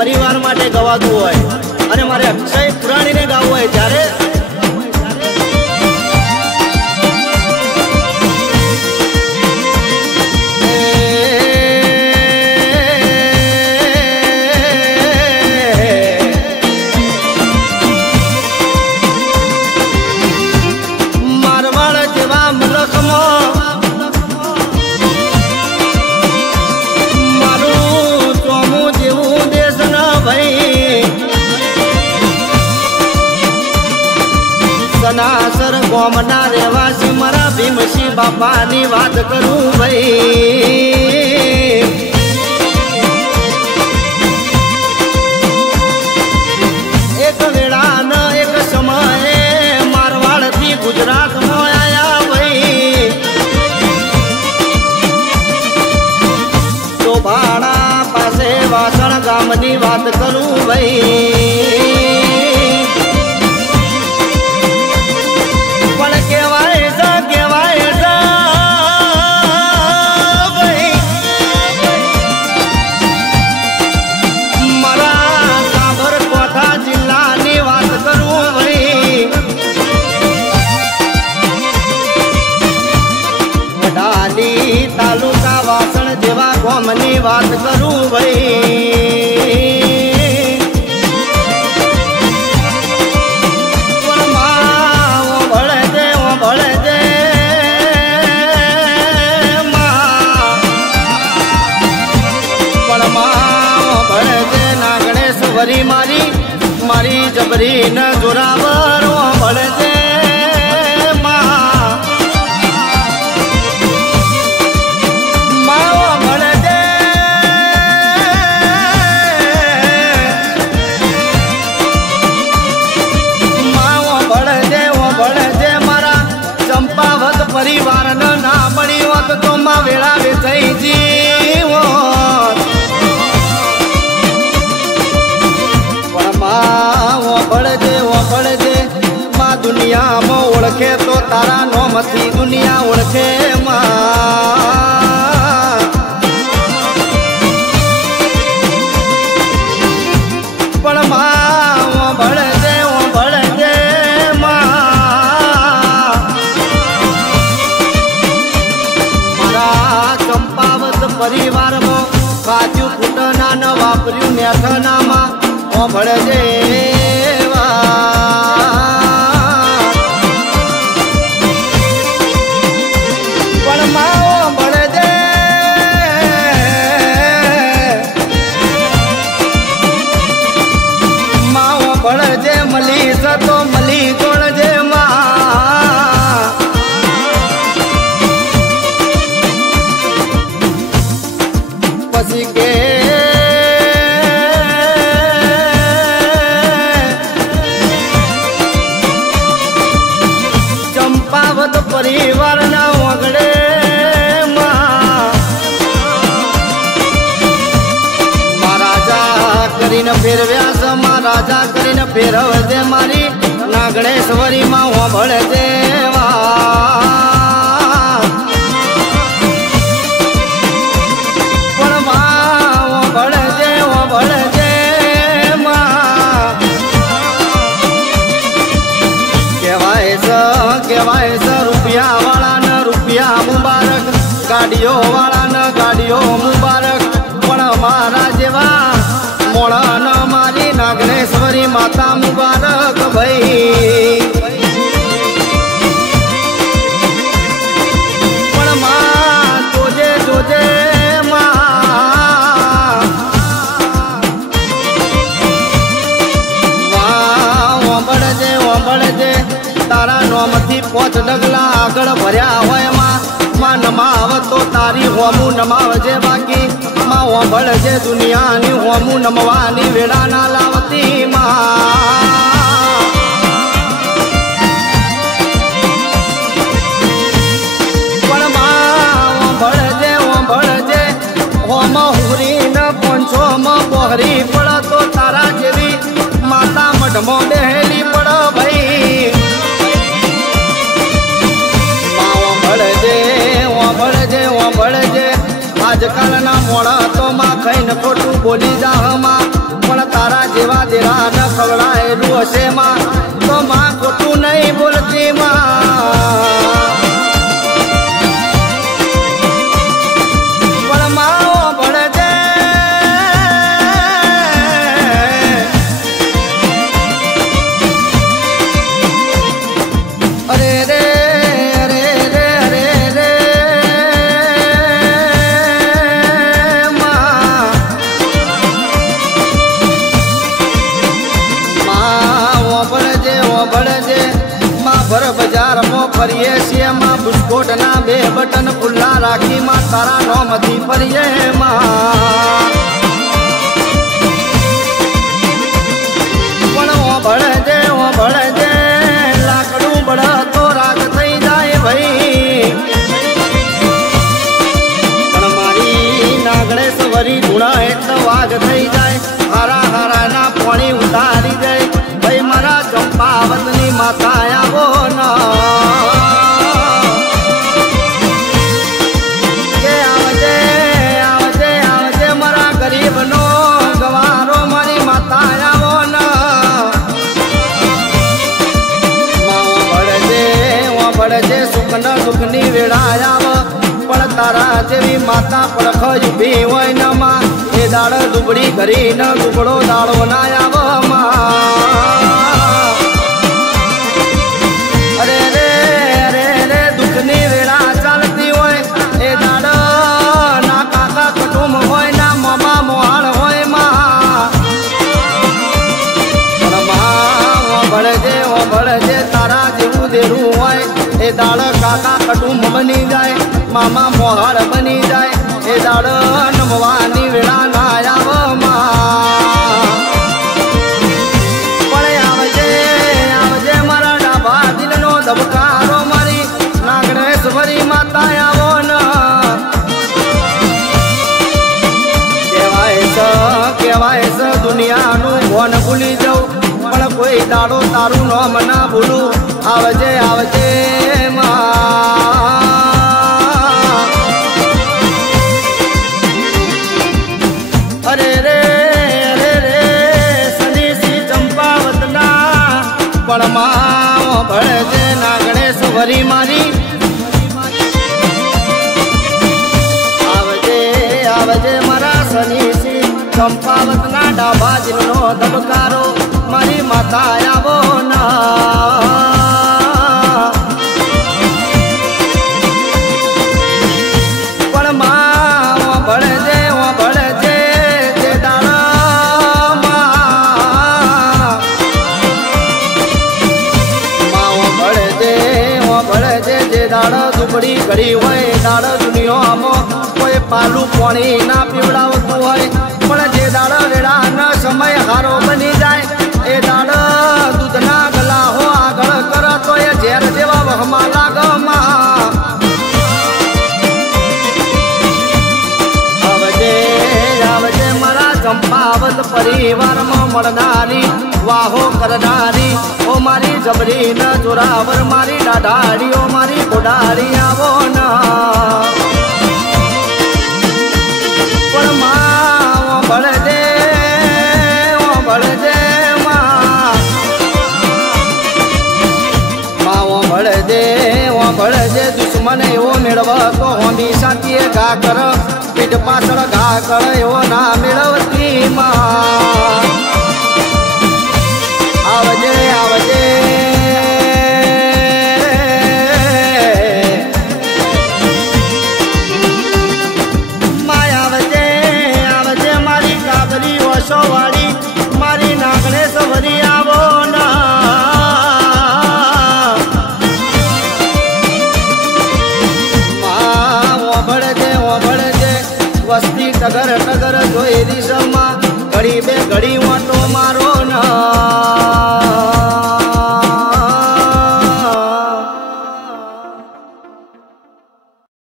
परिवार माटे गवाતું હોય અને મારે અક્ષય પુરાણીને ગાવું હોય ત્યારે सनासर गोमना रेवासी मरा भीमसी बापा नी बात करूं भाई एक वेड़ा न एक समय मारवाड़ थी गुजरात में आया भाई तो भाड़ा पासे वासण गाम नी बात करूं भाई तालुका वासण जेवा गोमनी बात करूं भाई वरी मारी मारी जबरी न जोरावर बढ़ दे परिवार न ना मड़ी होत तो मां वेला वेचाई जीवो पण मां बढ़ दे मां दुनिया में ओळखे तो तारा नोमथी दुनिया ओळखे मां पण मां बढ़ दे परिवार में काजू फूटना न वापरू नेठना में भड़ जेवा पण माओ भड़ दे माओ भड़ जे मली तो मली गोड़ जे मां पसी के चंपावत परिवार ना वगड़े महाराजा करीने फेरव्यास महाराजा करीने फेरव दे मारी नागणेश्वरी मां भळ देवा रुपया वाला न रुपया मुबारक गाड़ियों वाला न गाड़ियों मुबारक पण मारा जेवा मोड़ा न मारी नागणेश्वरी माता मुबारक भाई पण मां जोजे जोजे मां बढ़ जे तारा नोमथी 5 डगला आगळ भर्या होय मां नमाव तो तारी होमू नमावजे बाकी मां ओंभळजे दुनियानी होमू नमवानी वेड़ा ना लावती मां पण मां ओंभळजे होम हुरी न पंचो म बोहरी पड़ तो तारा जेवी माता मढमो बेहेली पड़ भाई आजकल ना मोड़ा तो मां कहीं खोटू बोली जा मां पण तारा जेवा देरा न खवड़ाएलू हसे माँ तो माँ खोटू नहीं बोलती माँ बजार में फरिए छे माँ बुस्कोट ना बे बटन खुला राखी माँ तारा नोमती फरिए माँ भड़े जे लाकड़ू बड़ तो राग थई जाए भाई पण मारी नागणेश वरी गुणा एक वाग थई जाए हारा हारा ना पानी उतारी जाए भाई मारा चंपावतनी माता आवो ना के आवजे आवजे आवजे मारा गरीब नो गवारो मारी माता आवो ना माँ बढ़जे सुख न दुखनी वेड़ा आव पण तारा जेवी माता पड़ख उभी होय न माँ ए दाड़ दुबड़ी घरी न दुबड़ो दाड़ो ना आव माँ अरे रे अरे रे दुखनी वेड़ा चालती होय ए दाड़ ना काका कुटुंब होय ना मामा मोहाल होय माँ बढ़जे तारा जेवू देरू होय ए दाड़ काका कुटुंब बनी जाए मामा मोहाल बनी जाए ए दाड़ नमवानी वेड़ा ना आव माँ पड़े आवजे मारा डाबा दिल नो धबकारो मारी नागणेश्वरी माता आवो न केवाय स दुनिया नु भोन भूली जाऊ पण कोई दाड़ो तारू नाम ना भूलू आवजे आवजे माँ अरे रे अरे रे सनी सी चंपावतना पण माँ भड़जे नागणेश्वरी मारी आवजे आवजे मारा सनी सी चंपावतना डाबा जिनो धबकारो मारी माता आवो ना पण माँ बढ़जे जे दाड़ा माँ बढ़जे जे दाड़ा दुबड़ी घड़ी होय दाड़ दुनिया में कोई पालू पानी ना पीवड़ावतु होय पण जे दाड़ रेड़ा न समय हारो बनी जाए ए दाड़ दूध ना गला हो आगळ कर तो ये झेर जेवा वहमा लाग माँ आवजे आवजे मारा चंपावत परिवार में मरनारी वाहो करनारी ओ मारी जबरी न जोरावर मारी डाढ़ाड़ी ओ मारी बुढ़ारी आवो ना पण माँ बढ़जे बढ़जे दुश्मन एवो मेळव तो होमी साथी घा कर पीठ पाछळ घा कर एवो ना मेळवती माँ आवजे आवजे आवजे आवजे मारी काबरी वशो वाली मारी नागणेश्वरी आवो ना वस्ती टगर टगर जोई दिशा घड़ी बे घड़ी वाटो मारो ना।